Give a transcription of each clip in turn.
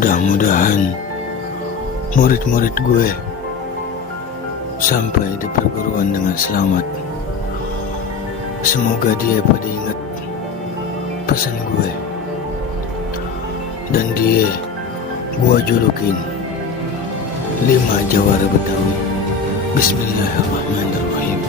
Mudah-mudahan murid-murid gue sampai di perguruan dengan selamat. Semoga dia pada ingat pesan gue, dan dia gue julukin 5 Jawara Betawi. Bismillahirrahmanirrahim.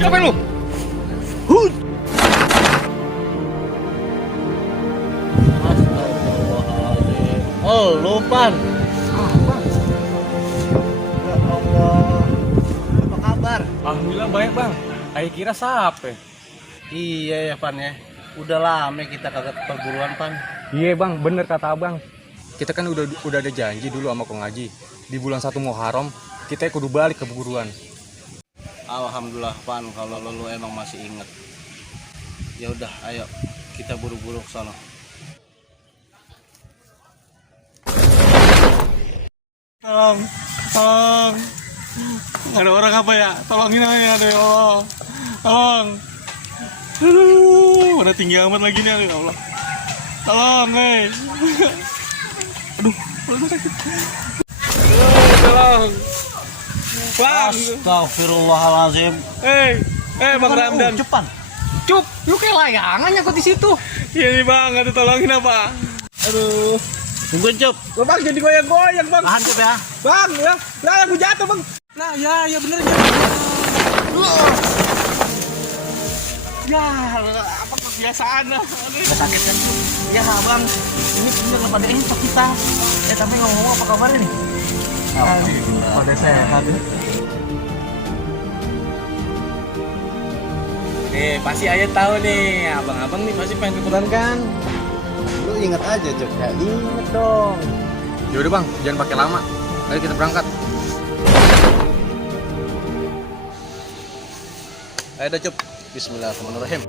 Siapa lu? Hud. Oh, Lupan. Ya Allah. Apa kabar? Alhamdulillah baik bang. Kayak kira siapa? Iya ya Pan ya. Udah lama kita kagak ke perguruan Pan. Iya bang, bener kata abang. Kita kan udah ada janji dulu sama Kong Haji. Di bulan 1 Muharram kita kudu balik ke perguruan. Alhamdulillah Pan, kalau lu emang masih inget. Ya udah, ayo kita buru-buru ke sana. Tolong, nggak ada orang apa ya? Tolongin aja, aduh ya Allah, tolong. Aduh, mana tinggi amat lagi nih, aduh ya Allah. Tolong, aduh sakit. Tolong, Bang. Astagfirullahalazim. Bang Ramdan. Cepat. Cuk, lu kayak layangan nyangkut di situ. Iya nih bang, aduh tolongin apa? Aduh. Tungguin Cup. Bang jadi goyang-goyang bang. Tahan Cup ya. Bang, lah aku jatuh bang. Nah, ya bener ya. Ya, apa kebiasaan lah. Udah sakit kan Cup? Ya bang. Ini bener pada info kita. Tapi ngomong apa kabar nih? Pada sehat. Nih, pasti Ayat tahu nih. Abang-abang nih pasti pengen liburan kan? Lu inget aja, Cuk. Ya, inget dong. Yaudah bang, jangan pakai lama. Ayo kita berangkat. Ayo dah Cup. Bismillahirrahmanirrahim.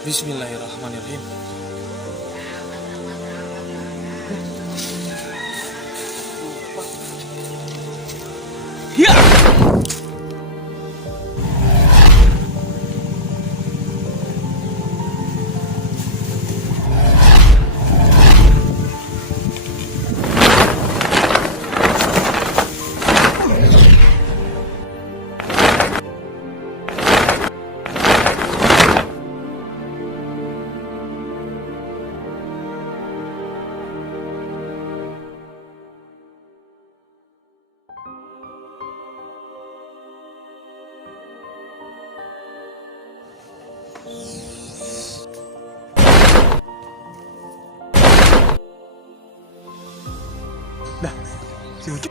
Bismillahirrahmanirrahim. Ya.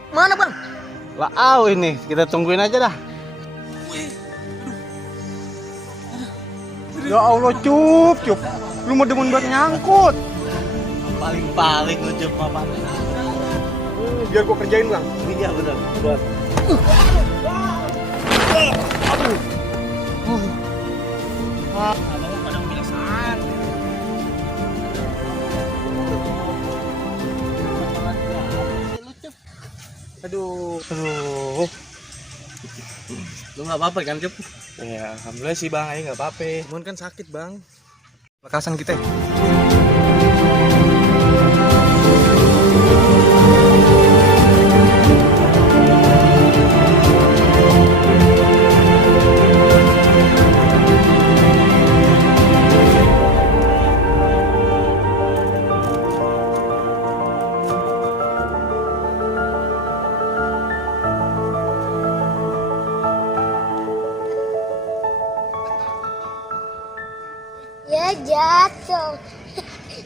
Mana bang? Lah, ini kita tungguin aja dah. Ya Allah Cup. Lu mau demen buat nyangkut. Paling-paling lu Cup apa? Biar gua kerjain bang. Iya benar. Buat. Abang pada pingsan. Aduh. Lu nggak apa-apa kan Cup? Ya, alhamdulillah sih bang, Ayah nggak apa-apa. Cuman kan sakit bang. Lekasan kita. Ya jatuh.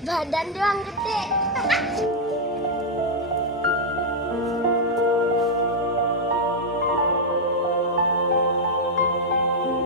Badan doang gede.